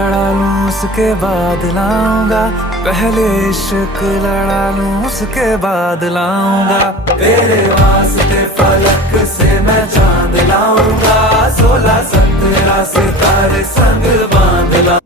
लड़ा लूं उसके बाद लाऊंगा, पहले इश्क लड़ा लूं उसके बाद लाऊंगा। तेरे वास्ते फलक से मैं चांद लाऊंगा, 16 17 सितारे संग बांध लाऊंगा।